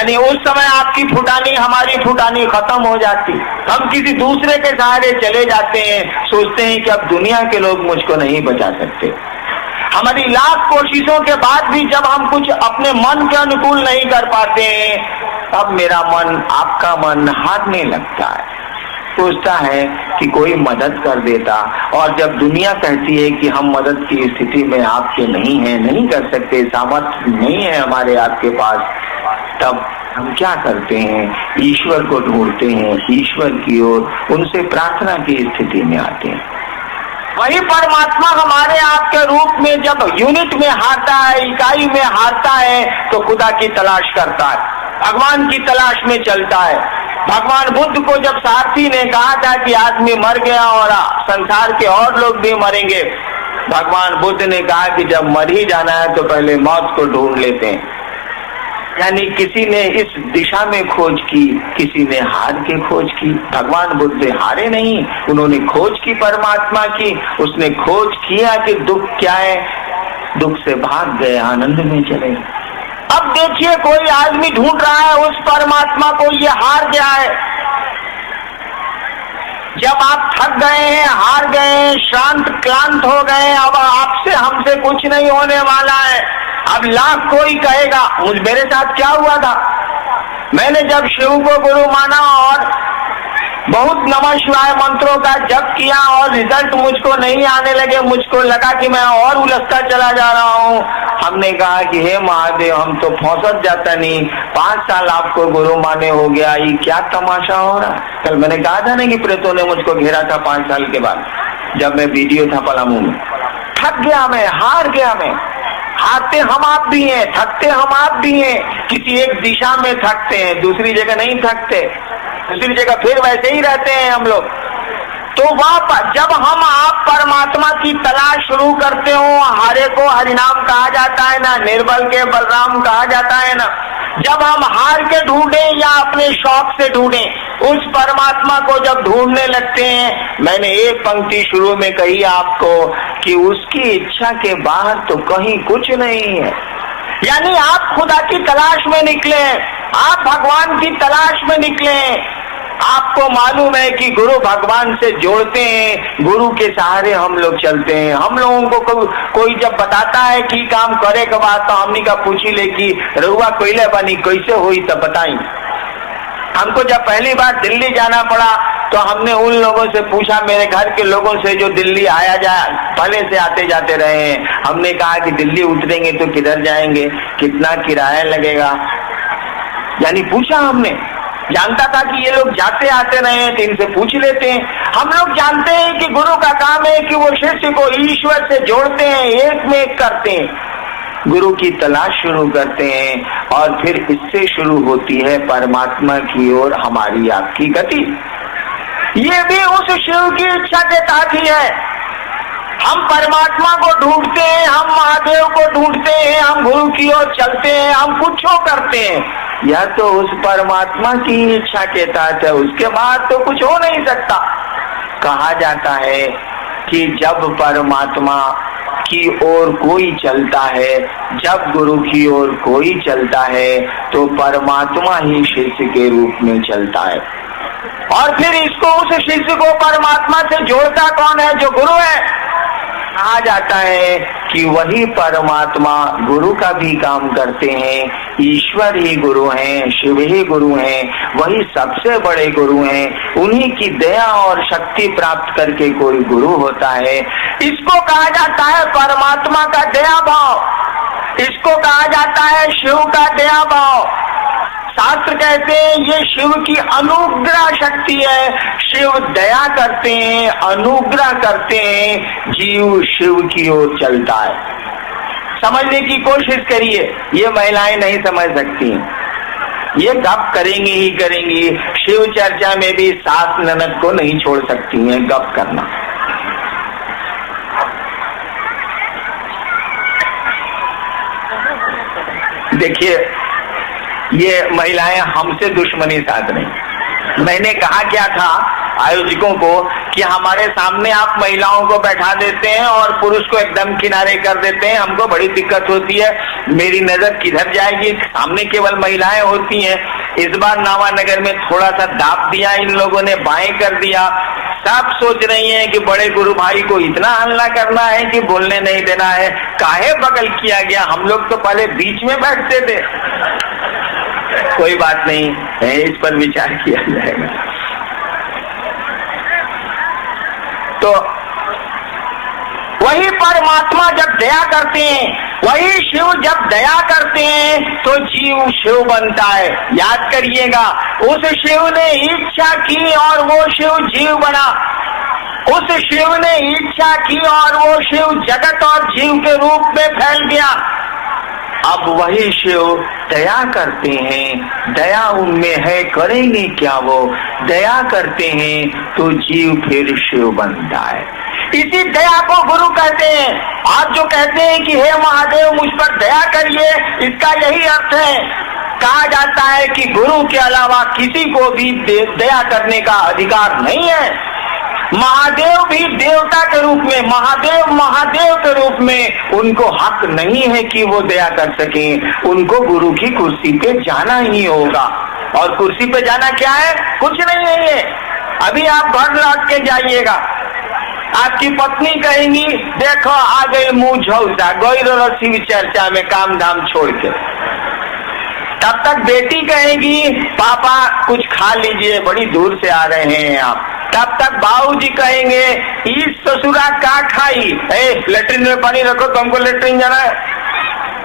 यानी उस समय आपकी फुटानी हमारी फुटानी खत्म हो जाती, हम किसी दूसरे के सहारे चले जाते हैं, सोचते हैं कि अब दुनिया के लोग मुझको नहीं बचा सकते। हमारी लाख कोशिशों के बाद भी जब हम कुछ अपने मन के अनुकूल नहीं कर पाते हैं, तब मेरा मन आपका मन हारने लगता है, सोचता है कि कोई मदद कर देता। और जब दुनिया कहती है कि हम मदद की स्थिति में आपके नहीं हैं, नहीं कर सकते, सामर्थ्य नहीं है हमारे आपके पास, तब हम क्या करते हैं? ईश्वर को ढूंढते हैं, ईश्वर की ओर उनसे प्रार्थना की स्थिति में आते हैं। वही परमात्मा हमारे आपके रूप में जब यूनिट में हारता है, इकाई में हारता है, तो खुदा की तलाश करता है, भगवान की तलाश में चलता है। भगवान बुद्ध को जब सारथी ने कहा था कि आदमी मर गया और संसार के और लोग भी मरेंगे, भगवान बुद्ध ने कहा कि जब मर ही जाना है तो पहले मौत को ढूंढ लेते हैं। यानी किसी ने इस दिशा में खोज की, किसी ने हार के खोज की। भगवान बुद्ध हारे नहीं, उन्होंने खोज की परमात्मा की। उसने खोज किया कि दुख क्या है, दुख से भाग गए, आनंद में चले। अब देखिए कोई आदमी ढूंढ रहा है उस परमात्मा को, ये हार गया है। जब आप थक गए हैं, हार गए हैं, श्रांत क्लांत हो गए, अब आपसे हमसे कुछ नहीं होने वाला है, अब लाख कोई कहेगा। मेरे साथ क्या हुआ था, मैंने जब शिव को गुरु माना और बहुत नमः शिवाय मंत्रों का जप किया और रिजल्ट मुझको नहीं आने लगे, मुझको लगा कि मैं और उलझता चला जा रहा हूँ। हमने कहा कि हे महादेव, हम तो फौसत जाता नहीं, 5 साल आपको गुरु माने हो गया, ये क्या तमाशा हो रहा। कल मैंने कहा था ना कि प्रेतों ने मुझको घेरा था 5 साल के बाद, जब मैं वीडियो था पलामू में। थक गया मैं, हार गया मैं। हारते हम आप भी हैं, थकते हम आप भी हैं। किसी एक दिशा में थकते हैं, दूसरी जगह नहीं थकते, दूसरी जगह फिर वैसे ही रहते हैं हम लोग। तो वह जब हम आप परमात्मा की तलाश शुरू करते हो, हारे को हरिनाम कहा जाता है ना, निर्बल के बलराम कहा जाता है ना। जब हम हार के ढूंढें या अपने शौक से ढूंढें, उस परमात्मा को जब ढूंढने लगते हैं, मैंने एक पंक्ति शुरू में कही आपको कि उसकी इच्छा के बाहर तो कहीं कुछ नहीं है। यानी आप खुदा की तलाश में निकले, आप भगवान की तलाश में निकले। आपको मालूम है कि गुरु भगवान से जोड़ते हैं, गुरु के सहारे हम लोग चलते हैं। हम लोगों को कोई जब बताता है कि काम करे के बाद, तो हमने का पूछी ले कि रहुआ कोयले बनी कैसे हुई, तब बताई। हमको जब पहली बार दिल्ली जाना पड़ा तो हमने उन लोगों से पूछा, मेरे घर के लोगों से जो दिल्ली आया जाए पहले से आते जाते रहे हैं। हमने कहा कि दिल्ली उतरेंगे तो किधर जाएंगे, कितना किराया लगेगा, यानी पूछा हमने। जानता था कि ये लोग जाते आते रहे हैं तो इनसे पूछ लेते हैं। हम लोग जानते हैं कि गुरु का काम है कि वो शिष्य को ईश्वर से जोड़ते हैं, एक में एक करते हैं, गुरु की तलाश शुरू करते हैं और फिर इससे शुरू होती है परमात्मा की ओर हमारी आपकी गति। ये भी उस शिव की इच्छा के तहत ही है। हम परमात्मा को ढूंढते हैं, हम महादेव को ढूंढते हैं, हम गुरु की ओर चलते हैं, हम कुछ करते हैं, यह तो उस परमात्मा की इच्छा के तहत है, उसके बाद तो कुछ हो नहीं सकता। कहा जाता है कि जब परमात्मा की ओर कोई चलता है, जब गुरु की ओर कोई चलता है, तो परमात्मा ही शिष्य के रूप में चलता है। और फिर इसको, उस शिष्य को परमात्मा से जोड़ता कौन है? जो गुरु है। कहा जाता है कि वही परमात्मा गुरु का भी काम करते हैं। ईश्वर ही गुरु हैं, शिव ही गुरु हैं, वही सबसे बड़े गुरु हैं। उन्हीं की दया और शक्ति प्राप्त करके कोई गुरु होता है। इसको कहा जाता है परमात्मा का दया भाव, इसको कहा जाता है शिव का दया भाव। शास्त्र कहते हैं ये शिव की अनुग्रह शक्ति है। शिव दया करते हैं, अनुग्रह करते हैं, जीव शिव की ओर चलता है। समझने की कोशिश करिए, ये महिलाएं नहीं समझ सकती, ये गप करेंगी ही करेंगी। शिव चर्चा में भी सास ननद को नहीं छोड़ सकती हैं गप करना। देखिए, ये महिलाएं हमसे दुश्मनी साध रही। मैंने कहा क्या था आयोजकों को कि हमारे सामने आप महिलाओं को बैठा देते हैं और पुरुष को एकदम किनारे कर देते हैं, हमको बड़ी दिक्कत होती है, मेरी नजर किधर जाएगी, सामने केवल महिलाएं होती हैं। इस बार नावानगर में थोड़ा सा दाब दिया इन लोगों ने, बाएं कर दिया। सब सोच रही हैं कि बड़े गुरु भाई को इतना हल्ला करना है कि बोलने नहीं देना है, काहे बगल किया गया, हम लोग तो पहले बीच में बैठते थे। कोई बात नहीं है, इस पर विचार किया जाएगा। तो वही परमात्मा जब दया करते हैं, वही शिव जब दया करते हैं तो जीव शिव बनता है। याद करिएगा, उस शिव ने इच्छा की और वो शिव जीव बना, उस शिव ने इच्छा की और वो शिव जगत और जीव के रूप में फैल गया। अब वही शिव दया करते हैं, दया उनमें है, करेंगे क्या वो, दया करते हैं तो जीव फिर शिव बनता है। इसी दया को गुरु कहते हैं। आप जो कहते हैं कि हे महादेव मुझ पर दया करिए, इसका यही अर्थ है। कहा जाता है कि गुरु के अलावा किसी को भी दया करने का अधिकार नहीं है। महादेव भी देवता के रूप में, महादेव के रूप में उनको हक नहीं है कि वो दया कर सके। उनको गुरु की कुर्सी पे जाना ही होगा। और कुर्सी पे जाना क्या है, कुछ नहीं है ये। अभी आप घर लौट के जाइएगा, आपकी पत्नी कहेंगी देखो आ गई मुंह झौसा, गई रसी चर्चा में काम धाम छोड़ के। तब तक बेटी कहेगी पापा कुछ खा लीजिए, बड़ी दूर से आ रहे हैं आप। तब तक बाबूजी कहेंगे इस ससुरा का खाई, लेटरिन में पानी रखो, तुमको लेटरिन जाना है।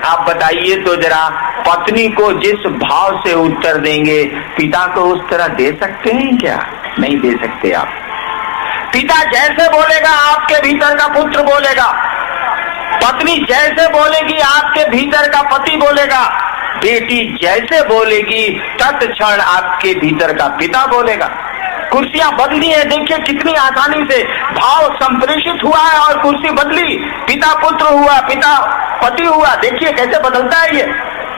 आप बताइए तो जरा, पत्नी को जिस भाव से उत्तर देंगे पिता को उस तरह दे सकते हैं क्या? नहीं दे सकते आप। पिता जैसे बोलेगा आपके भीतर का पुत्र बोलेगा, पत्नी जैसे बोलेगी आपके भीतर का पति बोलेगा, बेटी जैसे बोलेगी तत्क्षण आपके भीतर का पिता बोलेगा। कुर्सियां बदली है, देखिए कितनी आसानी से भाव संप्रेषित हुआ है और कुर्सी बदली, पिता पुत्र हुआ, पिता पति हुआ। देखिए कैसे बदलता है ये।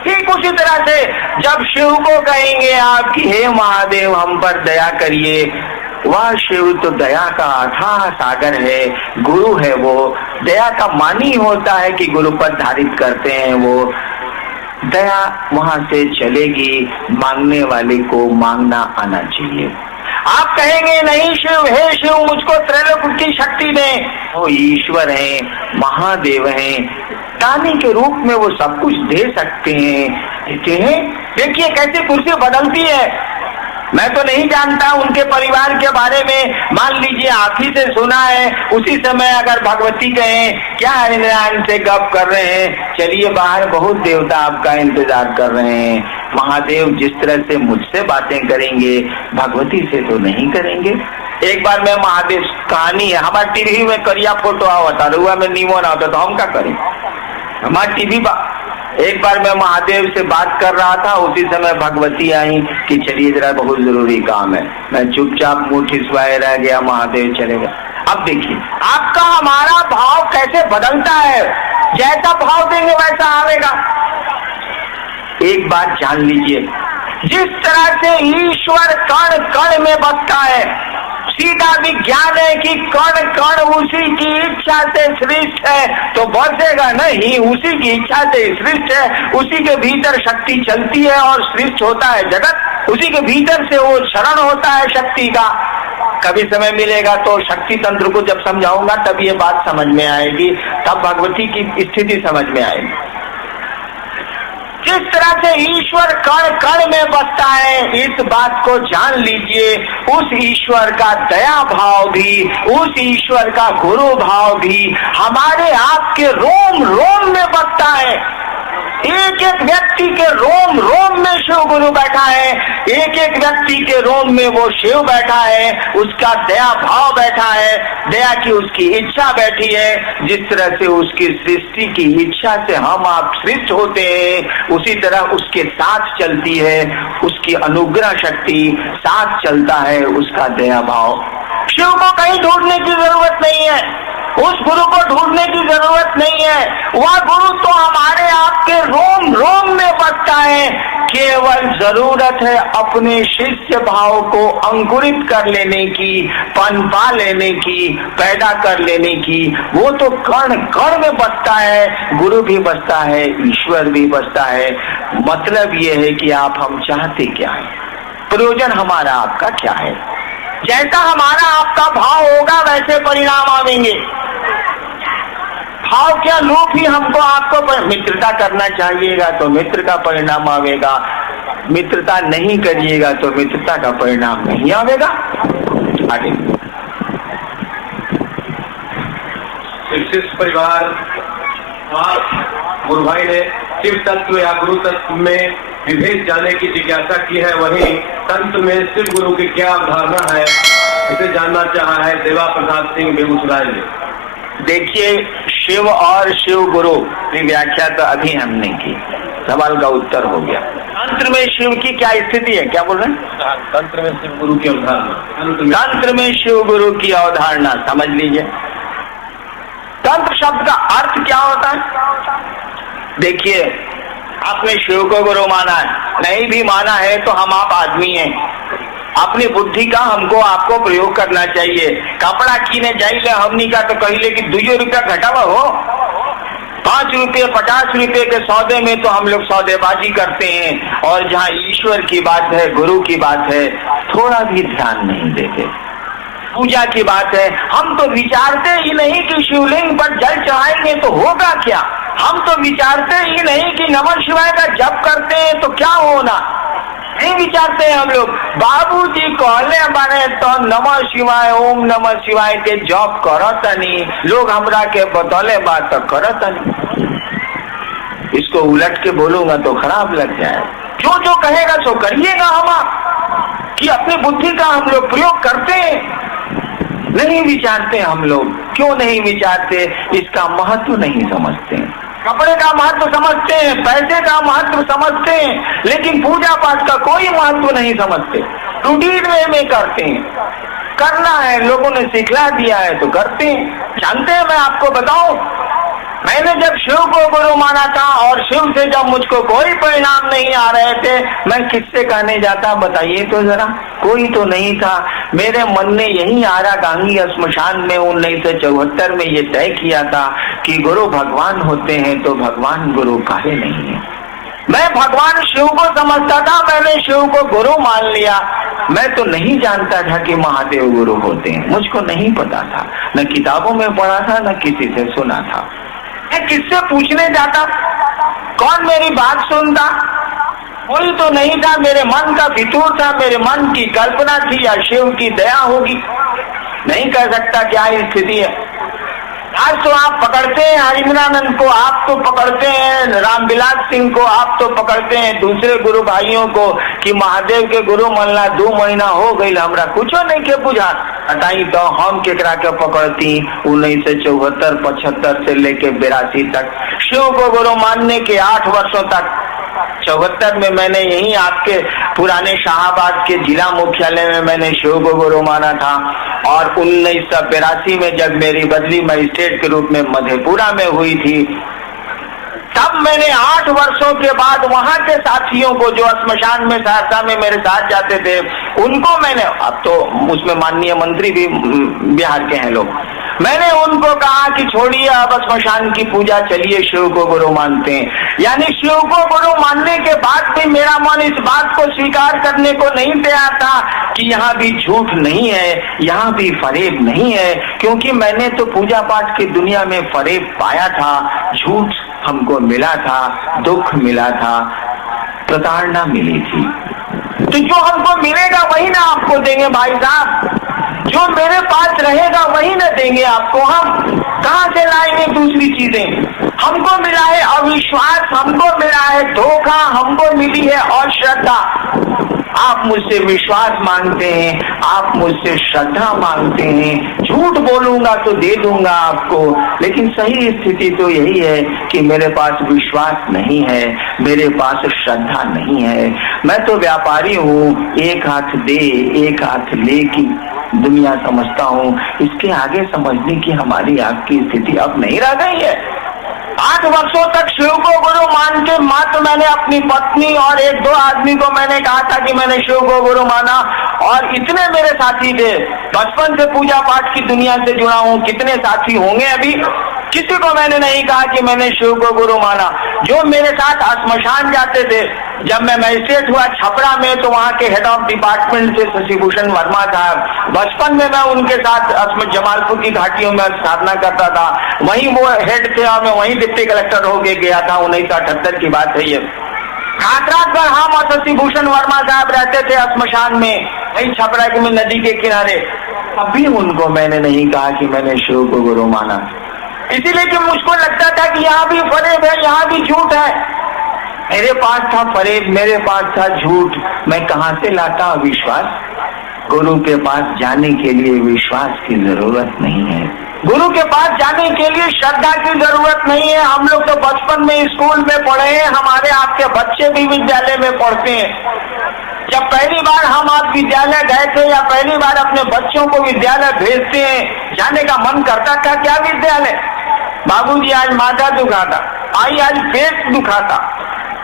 ठीक उसी तरह से जब शिव को कहेंगे आप कि हे महादेव हम पर दया करिए, वह शिव तो दया का अथाह सागर है, गुरु है वो। दया का मानी होता है कि गुरु पर धारित करते हैं वो। दया वहां से चलेगी, मांगने वाले को मांगना आना चाहिए। आप कहेंगे नहीं शिव, हे शिव मुझको त्रैलोक की शक्ति दें, वो ईश्वर हैं, महादेव हैं, दानी के रूप में वो सब कुछ दे सकते हैं। देखिए कैसे कुर्सी बदलती है। मैं तो नहीं जानता उनके परिवार के बारे में, मान लीजिए आप ही से सुना है, उसी समय अगर भगवती कहें क्या हरिनारायण से गप कर रहे हैं, चलिए बाहर बहुत देवता आपका इंतजार कर रहे हैं। महादेव जिस तरह से मुझसे बातें करेंगे भगवती से तो नहीं करेंगे। एक बार मैं महादेव कहानी है, हमारे टीवी में करिया फोटो आवता, रुआ में नीमो ना होता तो हम क्या करें, हमारे टीवी एक बार मैं महादेव से बात कर रहा था, उसी समय भगवती आई कि चलिए जरा बहुत जरूरी काम है। मैं चुपचाप मुंह ठिसवाए रह गया, महादेव चले गए। अब देखिए आपका हमारा भाव कैसे बदलता है, जैसा भाव देंगे वैसा आएगा। एक बात जान लीजिए, जिस तरह से ईश्वर कण कण में बसता है, सीधा विज्ञान है कि कण कण उसी की इच्छा से सृष्ट है, तो बसेगा नहीं, उसी की इच्छा से सृष्ट है, उसी के भीतर शक्ति चलती है और सृष्ट होता है जगत, उसी के भीतर से वो क्षरण होता है शक्ति का। कभी समय मिलेगा तो शक्ति तंत्र को जब समझाऊंगा तब ये बात समझ में आएगी, तब भगवती की स्थिति समझ में आएगी। जिस तरह से ईश्वर कण कण में बसता है, इस बात को जान लीजिए, उस ईश्वर का दया भाव भी, उस ईश्वर का गुरु भाव भी हमारे आपके रोम रोम में बसता है। एक एक व्यक्ति के रोम रोम में शिव गुरु बैठा है, एक एक व्यक्ति के रोम में वो शिव बैठा है, उसका दया भाव बैठा है, दया की उसकी इच्छा बैठी है। जिस तरह से उसकी सृष्टि की इच्छा से हम आप सृष्ट होते हैं, उसी तरह उसके साथ चलती है उसकी अनुग्रह शक्ति, साथ चलता है उसका दया भाव। शिव को कहीं ढूंढने की जरूरत नहीं है, उस गुरु को ढूंढने की जरूरत नहीं है, वह गुरु तो हमारे आपके रोम रोम में बसता है। केवल जरूरत है अपने शिष्य भाव को अंकुरित कर लेने की, पनपा लेने की, पैदा कर लेने की। वो तो कण कण में बसता है, गुरु भी बसता है, ईश्वर भी बसता है। मतलब ये है कि आप हम चाहते क्या है, प्रयोजन हमारा आपका क्या है। जैसा हमारा आपका भाव होगा वैसे परिणाम आवेंगे। भाव क्या, लोग भी हमको आपको मित्रता करना चाहिएगा तो मित्र का परिणाम आवेगा, मित्रता नहीं करिएगा तो मित्रता का परिणाम नहीं आवेगा। आगे शिष्य परिवार, आप गुरु भाई ने शिव तत्व या गुरु तत्व में विभेद जाने की जिज्ञासा की है, वहीं तंत्र में शिव गुरु की क्या अवधारणा है इसे जानना चाहा है देवा प्रसाद सिंह बेगूसराय ने। देखिए, शिव और शिव गुरु की व्याख्या तो अभी हमने की, सवाल का उत्तर हो गया। तंत्र में शिव की क्या स्थिति है, क्या बोल रहे हैं? तंत्र में शिव गुरु की अवधारणा, तंत्र में शिव गुरु की अवधारणा समझ लीजिए। तंत्र शब्द का अर्थ क्या होता है? देखिए, आपने शिव को गुरु माना है, नहीं भी माना है तो हम आप आदमी हैं, अपनी बुद्धि का हमको आपको प्रयोग करना चाहिए। कपड़ा कीने जाइए हमनी का तो कहिले कि 2 रुपया घटावा हो, 5 रुपये 50 रुपये के सौदे में तो हम लोग सौदेबाजी करते हैं। और जहाँ ईश्वर की बात है, गुरु की बात है, थोड़ा भी ध्यान नहीं देते। पूजा की बात है, हम तो विचारते ही नहीं कि शिवलिंग पर जल चढ़ाएंगे तो होगा क्या। हम तो विचारते ही नहीं कि नमः शिवाय का जप करते हैं तो क्या होना, नहीं विचारते हैं हम लोग। बाबूजी कहले बारे तो नमः शिवाय, ओम नमः शिवाय के जप करतनी, लोग हमरा के बतौले बात तो करतनी। इसको उलट के बोलूंगा तो खराब लग जाए। जो जो कहेगा सो करिएगा हम, कि अपनी बुद्धि का हम लोग प्रयोग करते हैं, नहीं विचारते हम लोग। क्यों नहीं विचारते? इसका महत्व नहीं समझते हैं। कपड़े का महत्व समझते हैं, पैसे का महत्व समझते हैं, लेकिन पूजा पाठ का कोई महत्व नहीं समझते। रूटीन में करते हैं, करना है, लोगों ने सिखला दिया है तो करते हैं। जानते हैं, मैं आपको बताऊं, मैंने जब शिव को गुरु माना था और शिव से जब मुझको कोई परिणाम नहीं आ रहे थे, मैं किससे कहने जाता बताइए तो जरा। कोई तो नहीं था। मेरे मन ने यही आरा गांगी श्मशान में 1974 में ये तय किया था कि गुरु भगवान होते हैं तो भगवान गुरु काहे नहीं है। मैं भगवान शिव को समझता था, मैंने शिव को गुरु मान लिया। मैं तो नहीं जानता था कि महादेव गुरु होते हैं, मुझको नहीं पता था, न किताबों में पढ़ा था न किसी से सुना था। मैं किससे पूछने जाता, कौन मेरी बात सुनता? कोई तो नहीं था। मेरे मन का फितूर था, मेरे मन की कल्पना थी या शिव की दया होगी, नहीं कह सकता क्या स्थिति है। आज तो आप पकड़ते हैं हरिमनानंद को, आप तो पकड़ते हैं रामविलास सिंह को, आप तो पकड़ते हैं दूसरे गुरु भाइयों को कि महादेव के गुरु मनला 2 महीना हो गई, हमरा कुछ नहीं के बुझा। बताई तो हम केकरा के पकड़ती 1974 75 से लेके 82 तक। शिव को गुरु मानने के 8 वर्षों तक, 74 में मैंने यही आपके पुराने शाहबाद के जिला मुख्यालय में मैंने शिव को गुरु माना था। और 1982 में जब मेरी बदली मजिस्ट्रेट के रूप में मधेपुरा में हुई थी, तब मैंने 8 वर्षों के बाद वहां के साथियों को जो श्मशान में सहरसा में मेरे साथ जाते थे, उनको मैंने, अब तो उसमें माननीय मंत्री भी बिहार के हैं लोग, मैंने उनको कहा कि छोड़िए अब श्मशान की पूजा, चलिए शिव को गुरु मानते हैं। यानी शिव को गुरु मानने के बाद भी मेरा मन इस बात को स्वीकार करने को नहीं तैयार था कि यहाँ भी झूठ नहीं है, यहाँ भी फरेब नहीं है, क्योंकि मैंने तो पूजा पाठ की दुनिया में फरेब पाया था, झूठ हमको मिला था, दुख मिला था, प्रताड़ना मिली थी। तो जो हमको मिलेगा वही ना आपको देंगे भाई साहब, जो मेरे पास रहेगा वही न देंगे आपको। हम कहाँ से लाएंगे दूसरी चीजें? हमको मिला है अविश्वास, हमको मिला है धोखा, हमको मिली है अश्रद्धा। आप मुझसे विश्वास मांगते हैं, आप मुझसे श्रद्धा मांगते हैं। झूठ बोलूंगा तो दे दूंगा आपको, लेकिन सही स्थिति तो यही है कि मेरे पास विश्वास नहीं है, मेरे पास श्रद्धा नहीं है। मैं तो व्यापारी हूँ, एक हाथ दे एक हाथ ले की दुनिया समझता हूँ। इसके आगे समझने की हमारी आपकी स्थिति अब नहीं रह गई है। 8 वर्षों तक शिव को गुरु मान के मात्र मैंने अपनी पत्नी और 1-2 आदमी को मैंने कहा था कि मैंने शिव को गुरु माना, और इतने मेरे साथी थे। बचपन से पूजा पाठ की दुनिया से जुड़ा हूँ, कितने साथी होंगे अभी, किसी को मैंने नहीं कहा कि मैंने शिव को गुरु माना। जो मेरे साथ श्मशान जाते थे, जब मैं मजिस्ट्रेट हुआ छपरा में, तो वहाँ के हेड ऑफ डिपार्टमेंट से शशिभूषण वर्मा साहब, बचपन में मैं उनके साथ जमालपुर की घाटियों में साधना करता था, वहीं वो हेड थे और मैं वहीं डिप्टी कलेक्टर होके गया था। 1978 की बात है ये। रात भर हम और शशिभूषण वर्मा साहब रहते थे श्मशान में, वहीं छपरा की में नदी के किनारे। अभी उनको मैंने नहीं कहा कि मैंने शिव को गुरु माना, इसीलिए कि मुझको लगता था कि यहाँ भी फरेब है, यहाँ भी झूठ है। मेरे पास था फरेब, मेरे पास था झूठ, मैं कहाँ से लाता विश्वास? गुरु के पास जाने के लिए विश्वास की जरूरत नहीं है, गुरु के पास जाने के लिए श्रद्धा की जरूरत नहीं है। हम लोग तो बचपन में स्कूल में पढ़े हैं, हमारे आपके बच्चे भी विद्यालय में पढ़ते हैं। जब पहली बार हम आप विद्यालय गए थे या पहली बार अपने बच्चों को विद्यालय भेजते हैं, जाने का मन करता था क्या विद्यालय? बाबूजी आज माथा दुखाता, आई आज पेट दुखाता,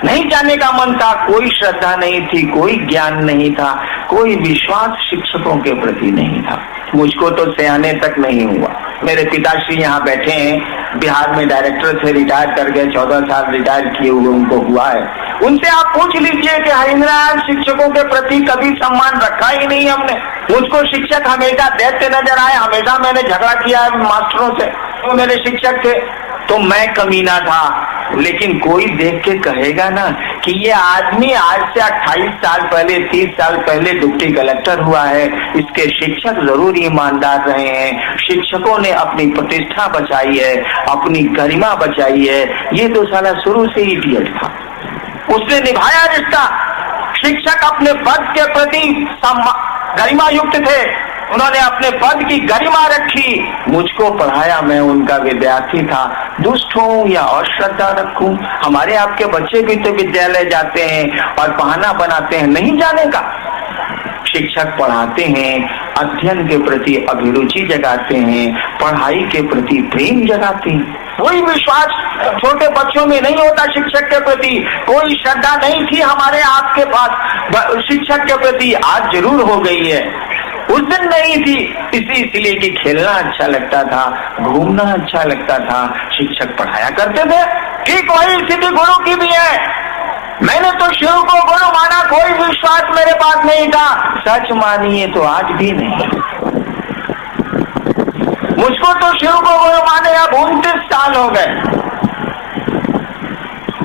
नहीं जाने का मन था। कोई श्रद्धा नहीं थी, कोई ज्ञान नहीं था, कोई विश्वास शिक्षकों के प्रति नहीं था। मुझको तो सयाने तक नहीं हुआ। मेरे पिताश्री यहाँ बैठे हैं, बिहार में डायरेक्टर थे, रिटायर कर गए, 14 साल रिटायर किए हुए उनको हुआ है। उनसे आप पूछ लीजिए कि हरिंद्र शिक्षकों के प्रति कभी सम्मान रखा ही नहीं हमने। मुझको शिक्षक हमेशा देते नजर आए, हमेशा मैंने झगड़ा किया है मास्टरों से, तो मेरे शिक्षक थे, तो मैं कमीना था। लेकिन कोई देख के कहेगा ना कि ये आदमी आज से 28 साल पहले, 30 साल पहले डिप्टी कलेक्टर हुआ है, इसके शिक्षक जरूर ईमानदार रहे हैं, शिक्षकों ने अपनी प्रतिष्ठा बचाई है, अपनी गरिमा बचाई है। ये तो साला शुरू से ही इडियट था, उसने निभाया रिश्ता। शिक्षक अपने पद के प्रति गरिमा युक्त थे, उन्होंने अपने पद की गरिमा रखी। मुझको पढ़ाया, मैं उनका विद्यार्थी था। दुष्ट हूँ या अश्रद्धा रखूं? हमारे आपके बच्चे भी तो विद्यालय जाते हैं और बहाना बनाते हैं नहीं जाने का। शिक्षक पढ़ाते हैं, अध्ययन के प्रति अभिरुचि जगाते हैं, पढ़ाई के प्रति प्रेम जगाते हैं। कोई विश्वास छोटे बच्चों में नहीं होता शिक्षक के प्रति, कोई श्रद्धा नहीं थी हमारे आपके पास शिक्षक के प्रति। आज जरूर हो गई है, उस दिन नहीं थी। इसलिए कि खेलना अच्छा लगता था, घूमना अच्छा लगता था, शिक्षक पढ़ाया करते थे। ठीक वही स्थिति गुरु की भी है। मैंने तो शिव को गुरु माना, कोई विश्वास मेरे पास नहीं था। सच मानिए तो आज भी नहीं। मुझको तो शिव को गुरु माने अब 29 साल हो गए,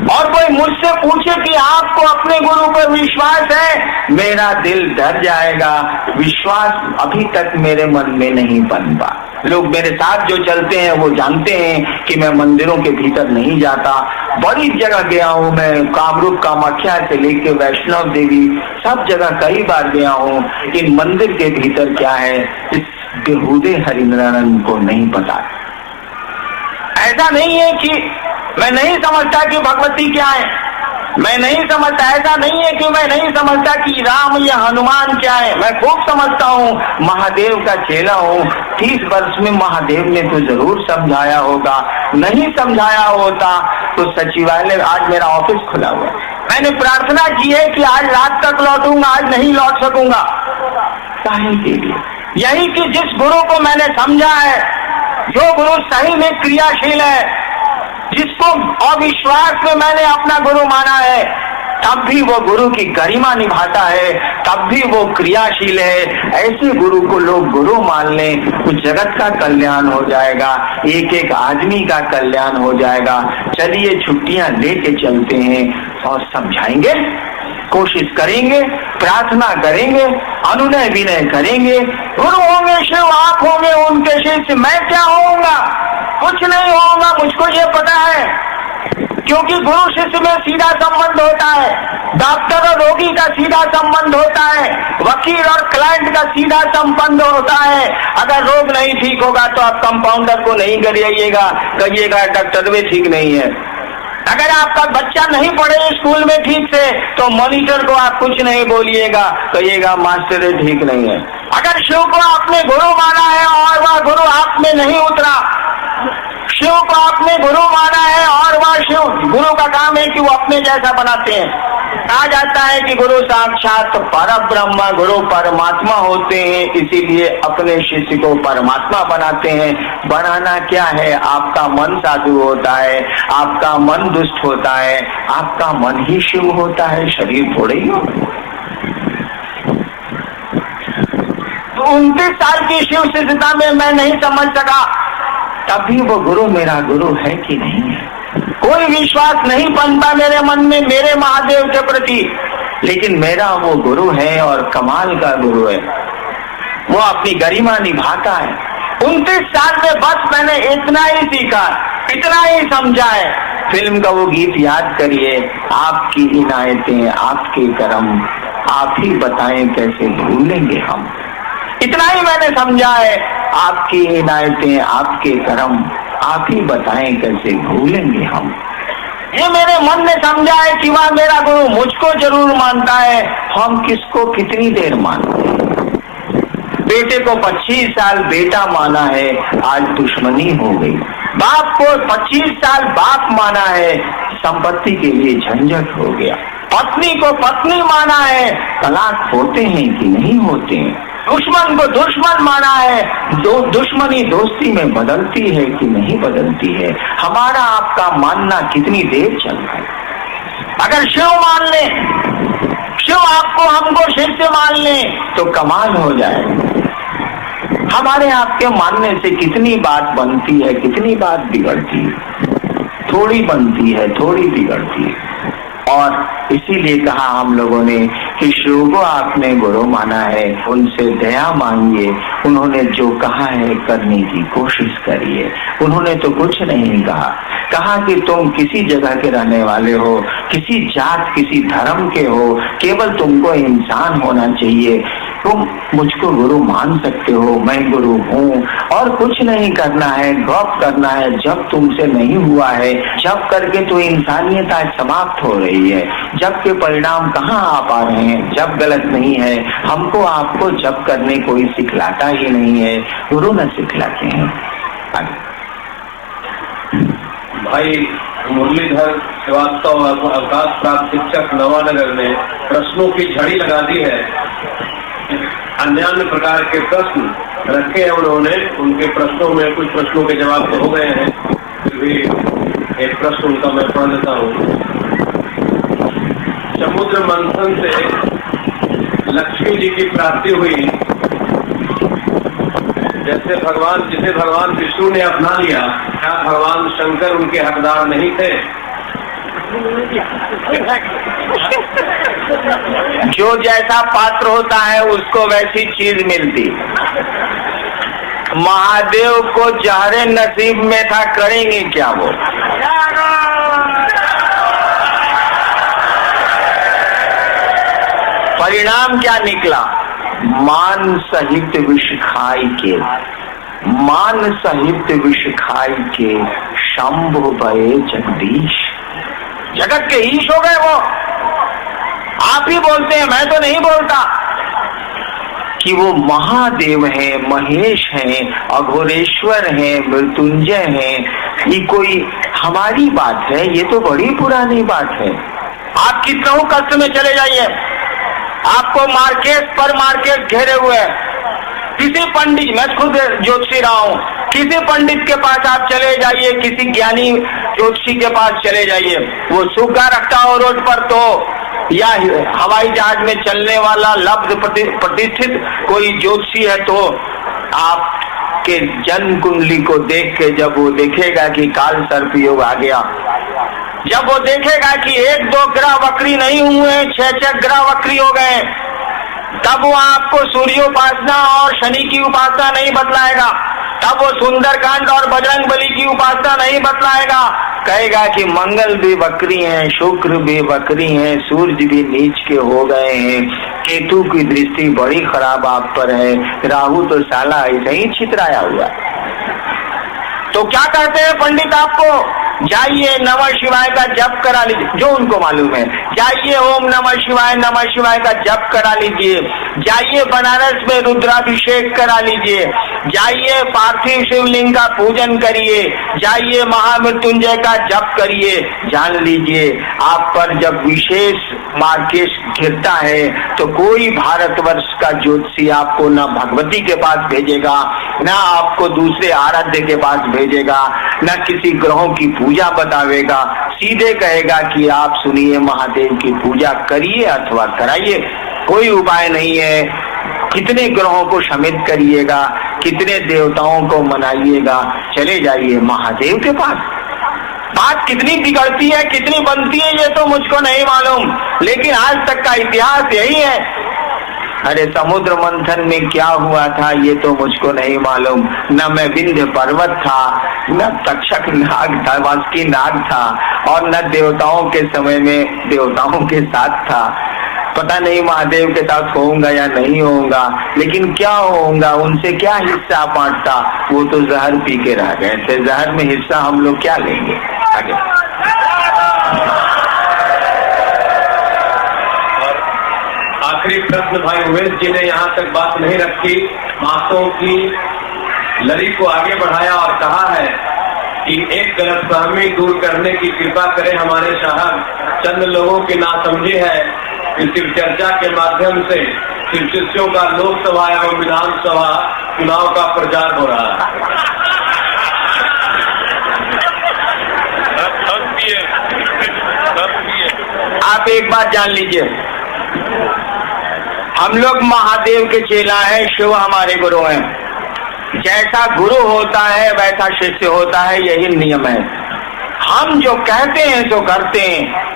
और कोई मुझसे पूछे कि आपको अपने गुरु पर विश्वास है, मेरा दिल डर जाएगा। विश्वास अभी तक मेरे मन में नहीं बन पा। लोग मेरे साथ जो चलते हैं वो जानते हैं कि मैं मंदिरों के भीतर नहीं जाता। बड़ी जगह गया हूँ मैं, कामरूप कामाख्या से लेके वैष्णव देवी सब जगह कई बार गया हूँ। इन मंदिर के भीतर क्या है इस बेहुदे हरिनारायण को नहीं पता। ऐसा नहीं है कि मैं नहीं समझता कि भगवती क्या है, मैं नहीं समझता। ऐसा नहीं है कि मैं नहीं समझता कि राम या हनुमान क्या है, मैं खूब समझता हूँ। महादेव का चेला हूँ। 30 वर्ष में महादेव ने तो जरूर समझाया होगा, नहीं समझाया होता तो सचिवालय आज मेरा ऑफिस खुला हुआ है। मैंने प्रार्थना की है कि आज रात तक लौटूंगा, आज नहीं लौट सकूंगा। काहे के लिए? यही कि जिस गुरु को मैंने समझा है, जो गुरु सही में क्रियाशील है, जिसको अविश्वास में मैंने अपना गुरु माना है, तब भी वो गुरु की गरिमा निभाता है, तब भी वो क्रियाशील है। ऐसे गुरु को लोग गुरु मान लें तो जगत का कल्याण हो जाएगा, एक एक आदमी का कल्याण हो जाएगा। चलिए छुट्टियां लेके चलते हैं और समझाएंगे, कोशिश करेंगे, प्रार्थना करेंगे, अनुनय विनय करेंगे। गुरु होंगे शिव, आप होंगे उनके शिष्य, मैं क्या होऊंगा? कुछ नहीं होगा, मुझको ये पता है। क्योंकि गुरु शिष्य में सीधा संबंध होता है, डॉक्टर और रोगी का सीधा संबंध होता है, वकील और क्लाइंट का सीधा संबंध होता है। अगर रोग नहीं ठीक होगा तो आप कंपाउंडर को नहीं करिएगा, कहिएगा डॉक्टर भी ठीक नहीं है। अगर आपका बच्चा नहीं पढ़े स्कूल में ठीक से तो मॉनिटर को आप कुछ नहीं बोलिएगा, कहिएगा मास्टर ठीक नहीं है। अगर शिव को आपने गुरु माना है और वह गुरु आप में नहीं उतरा शिव को आपने गुरु माना है और वह शिव गुरु का काम है कि वो अपने जैसा बनाते हैं। कहा जाता है कि गुरु साक्षात परब्रह्म, गुरु परमात्मा होते हैं, इसीलिए अपने शिष्य को परमात्मा बनाते हैं। बनाना क्या है? आपका मन साधु होता है, आपका मन दुष्ट होता है, आपका मन ही शिव होता है, शरीर थोड़े ही होता है। तो 29 साल की शिव शिष्यता में मैं नहीं समझ सका, तभी वो गुरु मेरा गुरु है कि नहीं है। कोई विश्वास नहीं बनता मेरे मन में मेरे महादेव के प्रति, लेकिन मेरा वो गुरु है और कमाल का गुरु है, वो अपनी गरिमा निभाता है। 29 साल में बस मैंने इतना ही सीखा, इतना ही समझा है। फिल्म का वो गीत याद करिए, आपकी इनायतें आपके करम, आप ही बताएं कैसे भूलेंगे हम। इतना ही मैंने समझा है, आपकी इनायतें आपके करम, आप ही बताएं कैसे भूलेंगे हम। ये मेरे मन ने समझा है कि वह मेरा गुरु मुझको जरूर मानता है, हम किसको कितनी देर मानते हैं। बेटे को 25 साल बेटा माना है, आज दुश्मनी हो गई। बाप को 25 साल बाप माना है, संपत्ति के लिए झंझट हो गया। पत्नी को पत्नी माना है, तलाक होते हैं कि नहीं होते हैं। दुश्मन को दुश्मन माना है, दुश्मनी दोस्ती में बदलती है कि नहीं बदलती है। हमारा आपका मानना कितनी देर चल रहा है। अगर शिव मान ले, शिव आपको हमको शिष्य मान ले तो कमाल हो जाए। हमारे आपके मानने से कितनी बात बनती है, कितनी बात बिगड़ती है। थोड़ी बनती है, थोड़ी बिगड़ती है। और इसीलिए कहा हम लोगों ने कि शिव को आपने गुरु माना है, उनसे दया मांगिए। उन्होंने जो कहा है करने की कोशिश करिए। उन्होंने तो कुछ नहीं कहा कि तुम किसी जगह के रहने वाले हो, किसी जात किसी धर्म के हो, केवल तुमको इंसान होना चाहिए, तुम मुझको गुरु मान सकते हो, मैं गुरु हूँ। और कुछ नहीं करना है, गप करना है। जब तुमसे नहीं हुआ है, जब करके तो इंसानियत आज समाप्त हो रही है। जब के परिणाम कहाँ आ पा रहे हैं, जब गलत नहीं है। हमको आपको जब करने कोई सिखलाता ही नहीं है, गुरु न सिखलाते हैं। भाई मुरलीधर श्रीवास्तव अवकाश प्राप्त शिक्षक नवानगर ने प्रश्नों की झड़ी लगा दी है। अन्य प्रकार के प्रश्न रखे हैं उन्होंने। उनके प्रश्नों में कुछ प्रश्नों के जवाब तो हो गए हैं, फिर भी एक प्रश्न उनका मैं पढ़ लेता हूँ। समुद्र मंथन से लक्ष्मी जी की प्राप्ति हुई, जिसे भगवान विष्णु ने अपना लिया, क्या भगवान शंकर उनके हकदार नहीं थे? जो जैसा पात्र होता है उसको वैसी चीज मिलती। महादेव को जहरे नसीब में था, करेंगे क्या वो? परिणाम क्या निकला? मान सहित विष खाई के, मान सहित विष खाई के शंभु भये जगदीश। जगत के ईश हो गए वो। आप ही बोलते हैं, मैं तो नहीं बोलता, कि वो महादेव हैं, महेश हैं, अघोरेश्वर हैं, मृत्युंजय हैं। ये कोई हमारी बात है? ये तो बड़ी पुरानी बात है। आप कितनों कष्ट में चले जाइए, आपको मार्केट पर मार्केट घेरे हुए हैं। किसी पंडित, मैं खुद ज्योतिषी रहा हूँ, किसी पंडित के पास आप चले जाइए, किसी ज्ञानी ज्योतिषी के पास चले जाइए, वो सुग्गा रखता हो रोड पर तो, या हवाई जहाज में चलने वाला लब्ध प्रतिष्ठित कोई ज्योतिषी है तो आपके जन्म कुंडली को देख के जब वो देखेगा कि काल सर्प योग आ गया, जब वो देखेगा कि 1-2 ग्रह वक्री नहीं हुए, 6-6 ग्रह वक्री हो गए, तब वो आपको सूर्योपासना और शनि की उपासना नहीं बतलाएगा। तब वो सुंदरकांड और बजरंगबली की उपासना नहीं बतलाएगा। कहेगा कि मंगल भी वक्री हैं, शुक्र भी वक्री हैं, सूर्य भी नीच के हो गए हैं, केतु की दृष्टि बड़ी खराब आप पर है, राहु तो साला ऐसे ही छितराया हुआ। तो क्या कहते हैं पंडित आपको? जाइए नमः शिवाय का जप करा लीजिए, जो उनको मालूम है। जाइए ओम नमः शिवाय का जप करा लीजिए। जाइए बनारस में रुद्राभिषेक करा लीजिए, जाइए पार्थिव शिवलिंग का पूजन करिए, जाइए महामृत्युंजय का जप करिए। जान लीजिए आप पर जब विशेष मार्केश गिरता है तो कोई भारतवर्ष का ज्योतिषी आपको न भगवती के पास भेजेगा, न आपको दूसरे आराध्य के पास भेजेगा, न किसी ग्रहों की पूजा बतावेगा। सीधे कहेगा कि आप सुनिए महादेव की पूजा करिए अथवा कराइए, कोई उपाय नहीं है। कितने ग्रहों को शमित करिएगा, कितने देवताओं को मनाइएगा, चले जाइए महादेव के पास। बात कितनी बिगड़ती है, कितनी बनती है, ये तो मुझको नहीं मालूम, लेकिन आज तक का इतिहास यही है। अरे समुद्र मंथन में क्या हुआ था ये तो मुझको नहीं मालूम, न मैं विंध्य पर्वत था, न तक्षक नाग था, वासुकी नाग था, और न देवताओं के समय में देवताओं के साथ था। पता नहीं महादेव के साथ होऊंगा या नहीं होऊंगा, लेकिन क्या होऊंगा, उनसे क्या हिस्सा बांटता, वो तो जहर पी के रह गए थे। जहर में हिस्सा हम लोग क्या लेंगे। आगे आखिरी प्रश्न भाई उमेश जी ने यहाँ तक बात नहीं रखी, बातों की लड़ी को आगे बढ़ाया और कहा है कि एक गलतफहमी दूर करने की कृपा करें हमारे साहब। चंद लोगों की नासमझी है कि शिव चर्चा के माध्यम से शिव शिष्यों का लोकसभा एवं विधानसभा चुनाव का प्रचार हो रहा है। आप एक बात जान लीजिए, हम लोग महादेव के चेला हैं, शिव हमारे गुरु हैं। जैसा गुरु होता है वैसा शिष्य होता है, यही नियम है। हम जो कहते हैं तो करते हैं।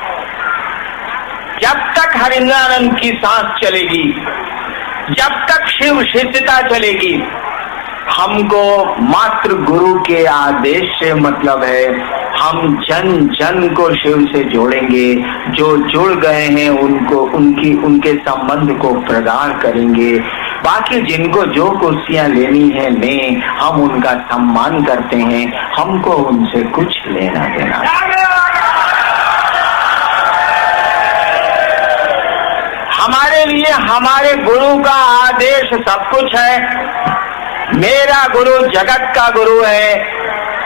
जब तक हरिंद्रानंद की सांस चलेगी, जब तक शिव शिष्यता चलेगी, हमको मात्र गुरु के आदेश से मतलब है। हम जन जन को शिव से जोड़ेंगे, जो जुड़ गए हैं उनको उनके संबंध को प्रगाढ़ करेंगे। बाकी जिनको जो कुर्सियां लेनी है लें, हम उनका सम्मान करते हैं, हमको उनसे कुछ लेना देना। हमारे लिए हमारे गुरु का आदेश सब कुछ है। मेरा गुरु जगत का गुरु है,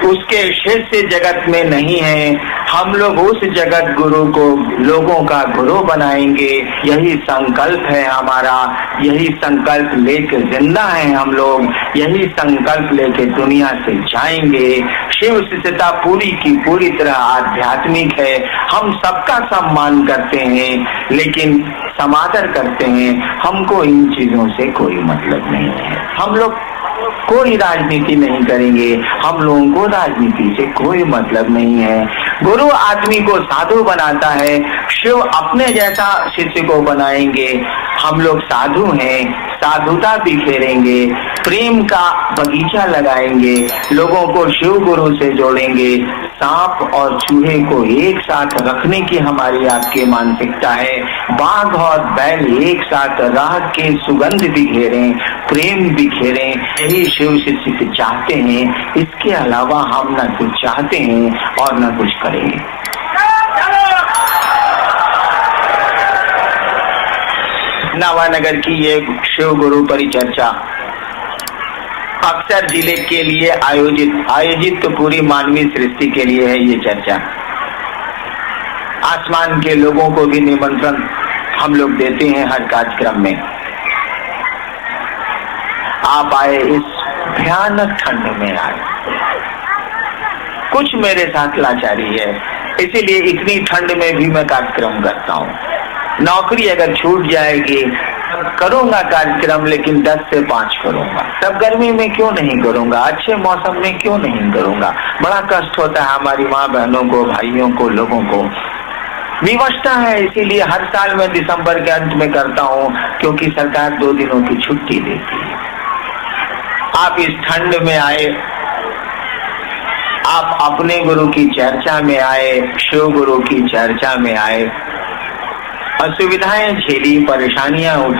उसके शिष्य जगत में नहीं है। हम लोग उस जगत गुरु को लोगों का गुरु बनाएंगे, यही संकल्प है हमारा। यही संकल्प लेके जिंदा है हम लोग, यही संकल्प लेके दुनिया से जाएंगे। शिव शिष्यता पूरी की पूरी तरह आध्यात्मिक है। हम सबका सम्मान करते हैं, लेकिन समादर करते हैं। हमको इन चीजों से कोई मतलब नहीं है। हम लोग कोई राजनीति नहीं करेंगे, हम लोगों को राजनीति से कोई मतलब नहीं है। गुरु आदमी को साधु बनाता है, शिव अपने जैसा शिष्य को बनाएंगे। हम लोग साधु हैं, साधुता बिखेरेंगे, प्रेम का बगीचा लगाएंगे, लोगों को शिव गुरु से जोड़ेंगे। सांप और चूहे को एक साथ रखने की हमारी आपकी मानसिकता है। बाघ और बैल एक साथ राह के सुगंध बिखेरें, प्रेम बिखेरें, यही शिव शिष्य चाहते हैं। इसके अलावा हम न कुछ चाहते हैं और न कुछ करेंगे। नावानगर की ये शिव गुरु परिचर्चा अक्सर जिले के लिए आयोजित तो पूरी मानवीय सृष्टि के लिए है ये चर्चा। आसमान के लोगों को भी निमंत्रण हम लोग देते हैं हर कार्यक्रम में। आप आए, इस भयानक ठंड में आए। कुछ मेरे साथ लाचारी है, इसीलिए इतनी ठंड में भी मैं कार्यक्रम करता हूँ। नौकरी अगर छूट जाएगी करूंगा कार्यक्रम, लेकिन 10 से 5 करूंगा। तब गर्मी में क्यों नहीं करूंगा, अच्छे मौसम में क्यों नहीं करूंगा। बड़ा कष्ट होता है हमारी माँ बहनों को, भाइयों को, लोगों को। विवशता है, इसीलिए हर साल मैं दिसंबर के अंत में करता हूँ, क्योंकि सरकार 2 दिनों की छुट्टी देती है। आप इस ठंड में आए, आप अपने गुरु की चर्चा में आए, शिव गुरु की चर्चा में आए, असुविधाएं झेली, परेशानियां उठा